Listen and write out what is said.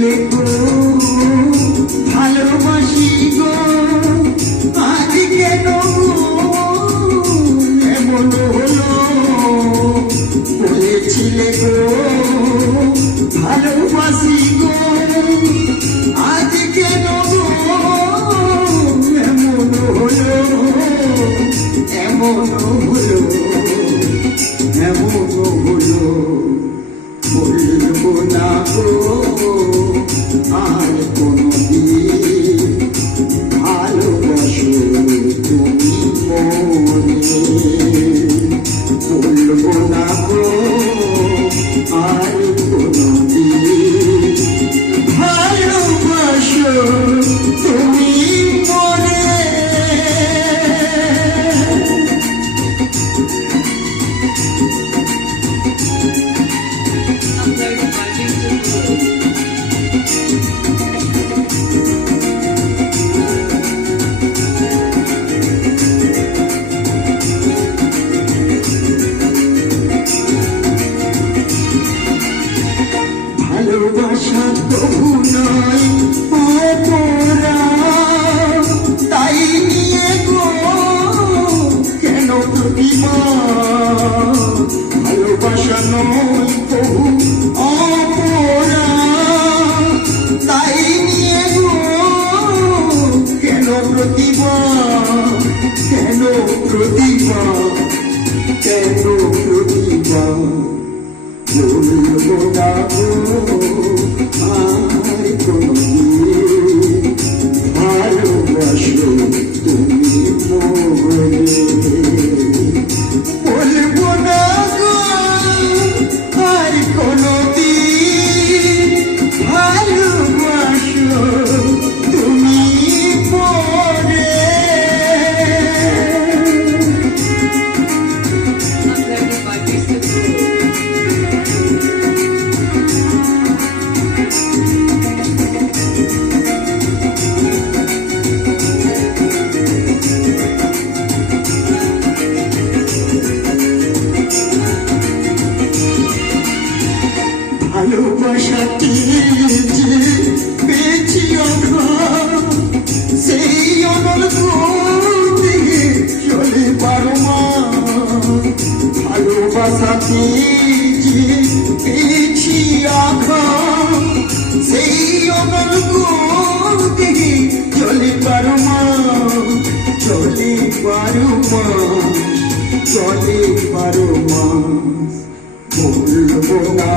বলেছিলে গো ভালোবাসি গো, আজ কেন এমন হলো? বলেছিলে গো ভালোবাসি গো, আজ কেন এমন হলো? এমন হলো, এমন হলো। বলবো না গো আর কোনদিন ভালোবাসো তুমি মনে। বলবো না গো আর কোনদিন ভালোবাসো তুমি মনে। ভালোবাসা তবু নয় অপরা, তাই নিয়ে গো কেন প্রতিবাদ? ভালোবাসা নয় তবু অপরা, তাই নিয়ে গো কেন প্রতিবাদ? কেন প্রতিবাদ? কেন প্রতিবাদ? বলবো না গো আর কোনদিন ভালোবাসো তুমি মনে। বলবো না গো আর কোনদিন ভালোবাসো তুমি মনে। ভালোবাসাটি যে পেয়েছি সেই অনলকে চলে বারো মাস। ভালোবাসাটি যে পেয়েছি সেই অনলকে চলে বারো মাস। চলে বারো মাস, চলে বারো মাস। বলবো না